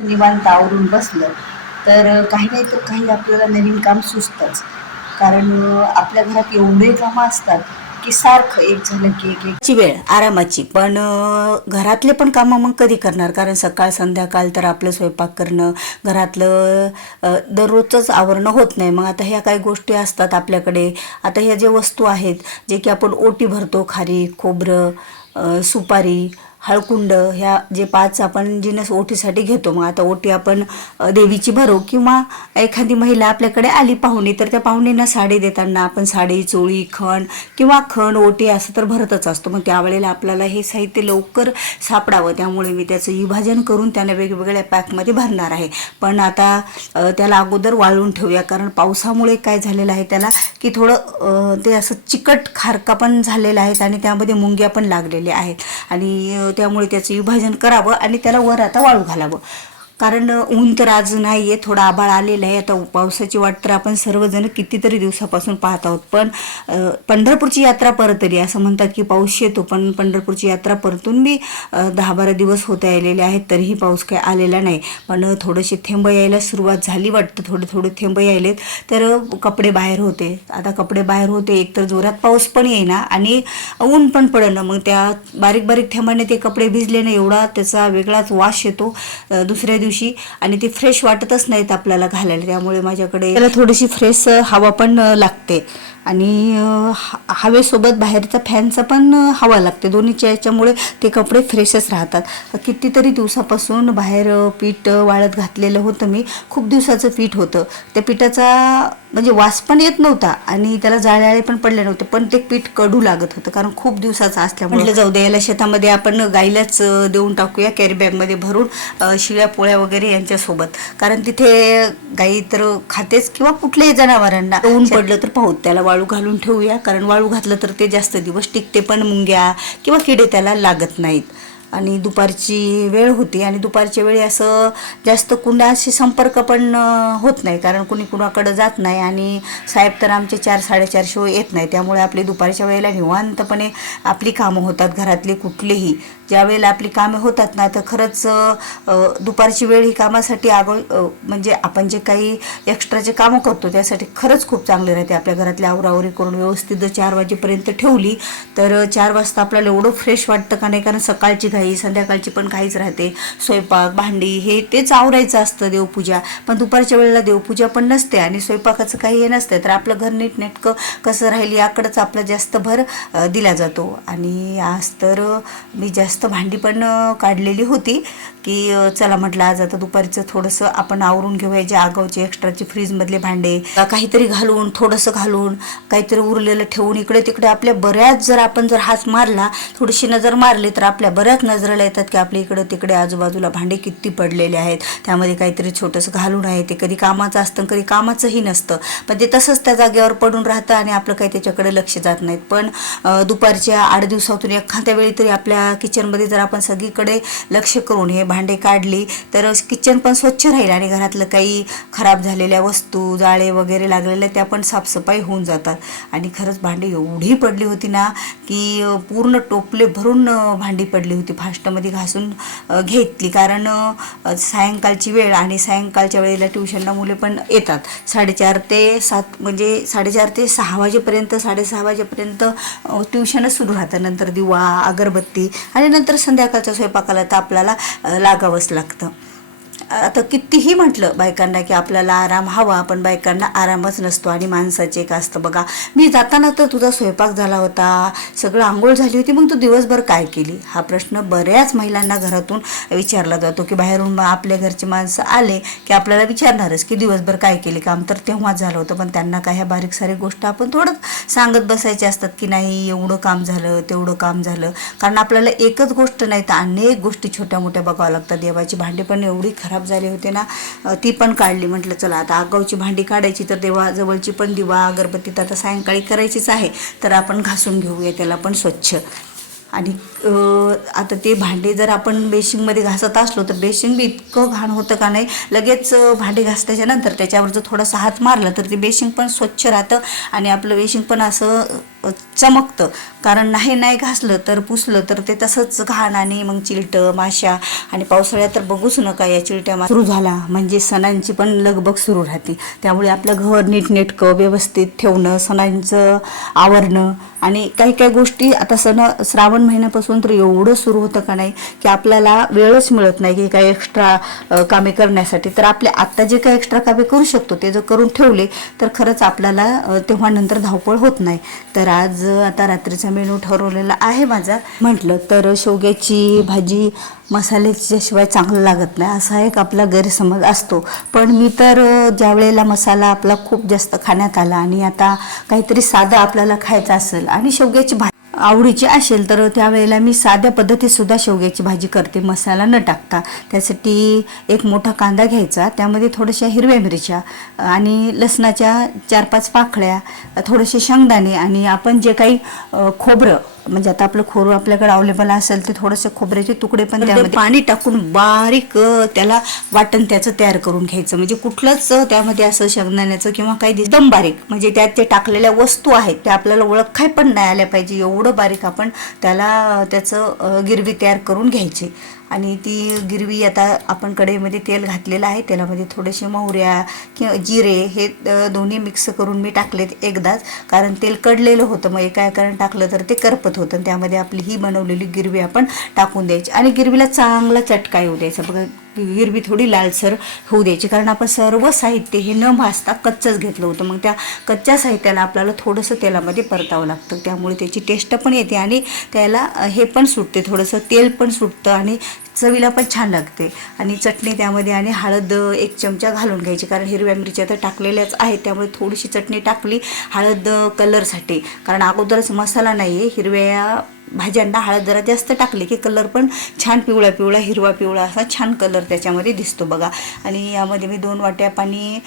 निवांत आवरून बसलं तर काही नाही तर काही आपल्याला नवीन काम सुचतंच. कारण आपल्या घरात एवढे कामं असतात की सारखं एक झालं की एक एकची वेळ आरामाची. पण घरातले पण कामं मग कधी करणार? कारण सकाळ संध्याकाळ तर आपलं स्वयंपाक करणं घरातलं दररोजच आवरणं होत नाही. मग आता ह्या काही गोष्टी असतात आपल्याकडे. आता ह्या ज्या वस्तू आहेत जे की आपण ओटी भरतो खारी खोबरं सुपारी हळकुंड ह्या जे पाच आपण जिनस ओटीसाठी घेतो मग आता ओटी आपण देवीची भरो किंवा एखादी महिला आपल्याकडे आली पाहुणी तर त्या पाहुणींना साडी देताना आपण साडी चोळी खण किंवा खण ओटी असं तर भरतच असतो. मग त्यावेळेला आपल्याला हे साहित्य लवकर सापडावं. त्यामुळे मी त्याचं विभाजन करून त्यांना वेगवेगळ्या पॅकमध्ये भरणार आहे. पण आता त्याला अगोदर वाळवून ठेवूया. कारण पावसामुळे काय झालेलं आहे त्याला की थोडं ते असं चिकट खारका पण झालेला आहे आणि त्यामध्ये मुंग्या पण लागलेल्या आहेत. आणि त्यामुळे त्याचं विभाजन करावं आणि त्याला वर आता वाळू घालावं. कारण ऊन तर आज नाही आहे थोडा आभाळ आलेला आहे. आता पावसाची वाट तर आपण सर्वजण कितीतरी दिवसापासून पाहत आहोत. पण पंढरपूरची यात्रा परतरी असं म्हणतात की पाऊस येतो पण पंढरपूरची यात्रा परतून बी दहा बारा दिवस होता आलेले आहेत तरीही पाऊस काही आलेला नाही. पण थोडेसे थेंब यायला सुरुवात झाली वाटतं. थोडे थोडे थेंब यायलेत. तर कपडे बाहेर होते. आता कपडे बाहेर होते. एक तर जोरात पाऊस पण येईना आणि ऊन पण पडणं मग त्या बारीक बारीक थेंबाने ते कपडे भिजले ना एवढा त्याचा वेगळाच वास येतो. दुसऱ्या दिवशी दिवशी आणि ते फ्रेश वाटतच नाहीत आपल्याला घालायला. त्यामुळे माझ्याकडे त्याला थोडीशी फ्रेश हवा पण लागते. आणि हवेसोबत बाहेरचा फॅनचा पण हवा लागते. दोन्हीच्या याच्यामुळे ते कपडे फ्रेशच राहतात. कितीतरी दिवसापासून बाहेर पीठ वाळत घातलेलं होतं मी. खूप दिवसाचं पीठ होतं. त्या पिठाचा म्हणजे वास पण येत नव्हता आणि त्याला जाळ्याळे पण पडले नव्हते पण ते पीठ कडू लागत होतं कारण खूप दिवसाचं असल्यामुळे. म्हटलं जाऊ दे याला शेतामध्ये आपण गाईलाच देऊन टाकूया कॅरी बॅगमध्ये भरून शिळ्या पोळ्या वगैरे यांच्यासोबत. कारण तिथे गाई तर खातेच किंवा कुठल्याही जनावरांना. ऊन पडलं तर पाहू त्याला वाळू घालून ठेवूया कारण वाळू घातलं तर ते जास्त दिवस टिकते पण मुंग्या किंवा किडे त्याला लागत नाहीत. आणि दुपारची वेळ होती आणि दुपारच्या वेळी असं जास्त कुणाशी संपर्क पण होत नाही. कारण कुणी कुणाकडं जात नाही आणि साहेब तर आमचे चार साडेचार येत नाही. त्यामुळे आपली दुपारच्या वेळेला निवांतपणे आपली कामं होतात घरातली कुठलीही. ज्या वेळेला आपली कामे होतात ना तर खरंच दुपारची वेळ ही कामासाठी आगो म्हणजे आपण जे काही एक्स्ट्राचे कामं करतो त्यासाठी खरंच खूप चांगले राहते. आपल्या घरातली आवरावरी करून व्यवस्थित जर चार वाजेपर्यंत ठेवली तर चार वाजता आपल्याला एवढं फ्रेश वाटतं का नाही? कारण सकाळची घाई संध्याकाळची पण काहीच राहते. स्वयंपाक भांडी हे तेच आवरायचं असतं देवपूजा. पण दुपारच्या वेळेला देवपूजा पण नसते आणि स्वयंपाकाचं काही हे नसतं तर आपलं घर नीटनेटकं कसं राहील याकडंच आपला जास्त भर दिला जातो. आणि आज तर मी जास्त भांडी पण काढलेली होती की चला म्हटलं आज आता दुपारचं थोडंसं आपण आवरून घेऊया जे आगावचे एक्स्ट्राचे फ्रीजमधले भांडे काहीतरी घालून थोडंसं घालून काहीतरी उरलेलं ठेवून इकडे तिकडे आपल्या बऱ्याच जर आपण जर हात मारला थोडीशी नजर मारली तर आपल्या बऱ्याच नजरेला येतात की आपल्या इकडं तिकडे आजूबाजूला भांडे किती पडलेले आहेत. त्यामध्ये काहीतरी छोटंसं घालून आहे ते कधी कामाचं असतं कधी कामाचंही नसतं. पण ते तसंच त्या जागेवर पडून राहतं आणि आपलं काही त्याच्याकडे लक्ष जात नाहीत. पण दुपारच्या आठ दिवसातून एखाद्या वेळी तरी आपल्या किचनमध्ये जर आपण सगळीकडे लक्ष करून हे भांडे काढली तर किचन पण स्वच्छ राहील आणि घरातलं काही खराब झालेल्या वस्तू जाळे वगैरे लागलेल्या त्या पण साफसफाई होऊन जातात. आणि खरंच भांडी एवढी पडली होती ना की पूर्ण टोपले भरून भांडी पडली होती. फास्टमध्ये घासून घेतली. कारण सायंकाळची वेळ आणि सायंकाळच्या वेळेला ट्युशनला मुले पण येतात. साडेचार ते सात म्हणजे साडेचार ते सहा वाजेपर्यंत साडेसहा वाजेपर्यंत ट्युशनच सुरू राहतं. नंतर दिवा अगरबत्ती आणि नंतर संध्याकाळच्या स्वयंपाकाला तर आपल्याला लागावंच लागतं. आता कितीही म्हटलं बायकांना की आपल्याला आराम हवा पण बायकांना आरामच नसतो आणि माणसाचे एक असतं. बघा मी जाताना तर तुझा स्वयंपाक झाला होता सगळं आंघोळ झाली होती मग तू दिवसभर काय केली? हा प्रश्न बऱ्याच महिलांना घरातून विचारला जातो की बाहेरून मग आपल्या घरचे माणसं आले की आपल्याला विचारणारच की दिवसभर काय केली? काम तर तेव्हाच झालं होतं पण त्यांना काय ह्या बारीक सारीक गोष्ट आपण थोडं सांगत बसायचे असतात की नाही एवढं काम झालं तेवढं काम झालं. कारण आपल्याला एकच गोष्ट नाही तर अनेक गोष्टी छोट्या मोठ्या बघाव्या लागतात. देवाची भांडी पण एवढी खराब खराब झाली होते ना ती पण काढली. म्हटलं चला आता आगावची भांडी काढायची तर देवाजवळची पण दिवा अगरबत्ती तर आता सायंकाळी करायचीच आहे तर आपण घासून घेऊया त्याला पण स्वच्छ. आणि आता ते भांडे जर आपण बेशिंगमध्ये घासत असलो तर बेसिंग बी इतकं घाण होतं का नाही? लगेच भांडे घासल्याच्या नंतर त्याच्यावर जर थोडासा हात मारला तर ते बेशिंग पण स्वच्छ राहतं. आणि आपलं बेशिंग पण असं चमकतं. कारण नाही नाही घासलं तर पुसलं तर ते तसंच घाण आणि मग चिलटं माशा आणि पावसाळ्यात तर बघूच नका या चिलट्या मा सुरू झाला. म्हणजे सणांची पण लगबग सुरू राहते. त्यामुळे आपलं घर नीटनेटकं व्यवस्थित ठेवणं सणांचं आवरणं आणि काही काही गोष्टी आता सण श्रावण महिन्यापासून तर एवढं सुरू होतं का नाही की आपल्याला वेळच मिळत नाही की काही एक्स्ट्रा कामे करण्यासाठी. तर आपले आत्ता जे काही एक्स्ट्रा कामे करू शकतो ते जर करून ठेवले तर खरंच आपल्याला तेव्हा नंतर धावपळ होत नाही. तर आज आता रात्रीचा मेनू ठरवलेला आहे माझा. म्हटलं तर शेवग्याची भाजी मसाल्याच्याशिवाय चांगलं लागत नाही असा एक आपला गैरसमज असतो. पण मी तर ज्यावेळेला ज्या वेळेला मसाला आपला खूप जास्त खाण्यात आला आणि आता काहीतरी साधं आपल्याला खायचं असेल आणि शेवग्याची भाजी आवडीची असेल तर त्यावेळेला मी साध्या पद्धतीतसुद्धा शेवग्याची भाजी करते. मसाला न टाकता. त्यासाठी एक मोठा कांदा घ्यायचा. त्यामध्ये थोड्याशा हिरव्या मिरच्या आणि लसणाच्या चार पाच पाकळ्या थोडेसे शेंगदाणे आणि आपण जे काही खोबरं म्हणजे आता आपलं खोबरं आपल्याकडे अवेलेबल असेल ते थोडेसे खोबऱ्याचे तुकडे पण त्यामध्ये पाणी टाकून बारीक त्याला वाटण त्याचं तयार करून घ्यायचं. म्हणजे कुठलंच त्यामध्ये असं शेंगदाण्याचं किंवा काही एकदम बारीक. म्हणजे त्यात जे टाकलेल्या वस्तू आहेत त्या आपल्याला ओळखाय पण नाही आल्या पाहिजे. एवढं बारीक आपण त्याला त्याचं गिरवी तयार करून घ्यायची. आणि ती गिरवी आता आपण कढईमध्ये तेल घातलेलं आहे. तेलामध्ये थोडेसे मोहऱ्या किंवा जिरे हे दोन्ही मिक्स करून मी टाकलेत एकदाच. कारण तेल कडलेलं होतं मग एका एकाने टाकलं तर ते करपत होतं. आणि त्यामध्ये आपली ही बनवलेली गिरवी आपण टाकून द्यायची. आणि गिरवीला चांगला चटका येऊ द्यायचा. बघा गिरवी थोडी लालसर होऊ द्यायची. कारण आपण सर्व साहित्य हे न भाजता कच्चंच घेतलं होतं. मग त्या कच्च्या साहित्याला आपल्याला थोडंसं तेलामध्ये परतावं लागतं. त्यामुळे त्याची टेस्ट पण येते आणि त्याला हे पण सुटते. थोडंसं तेल पण सुटतं आणि चवीला पण छान लागते. आणि चटणी त्यामध्ये आणि हळद एक चमचा घालून घ्यायची. कारण हिरव्या मिरच्या तर टाकलेल्याच आहेत. त्यामुळे थोडीशी चटणी टाकली हळद कलरसाठी. कारण अगोदरच मसाला नाही आहे हिरव्या भाज्यांना हळद जरा जास्त टाकली की कलर पण छान पिवळा पिवळा हिरवा पिवळा असा छान कलर त्याच्यामध्ये दिसतो बघा. आणि यामध्ये मी दोन वाट्या पाणी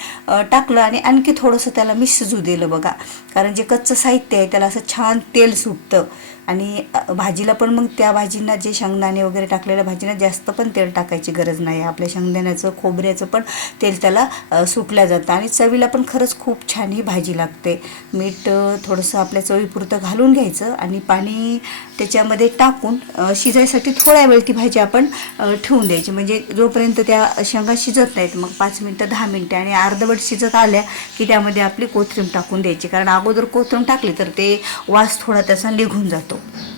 टाकलं आणि आणखी थोडंसं त्याला मी शिजू दिलं बघा. कारण जे कच्चं साहित्य आहे त्याला असं छान तेल सुटतं. आणि भाजीला पण मग त्या भाजींना जे शेंगदाणे वगैरे टाकलेल्या भाजींना जास्त पण तेल टाकायची गरज नाही. आपल्या शेंगदाण्याचं खोबऱ्याचं पण तेल त्याला सुटल्या जातं. आणि चवीला पण खरंच खूप छान ही भाजी लागते. मीठ थोडंसं आपल्या चवीपुरतं घालून घ्यायचं आणि पाणी त्याच्यामध्ये टाकून शिजायसाठी थोड्या वेळ ती भाजी आपण ठेवून द्यायची. म्हणजे जोपर्यंत त्या शेंगा शिजत नाहीत मग पाच मिनटं दहा मिनटं आणि अर्धवट शिजत आल्या की त्यामध्ये आपली कोथिंबीर टाकून द्यायची. कारण अगोदर कोथिंबीर टाकली तर ते वास थोडा त्याचा निघून जातो. esto.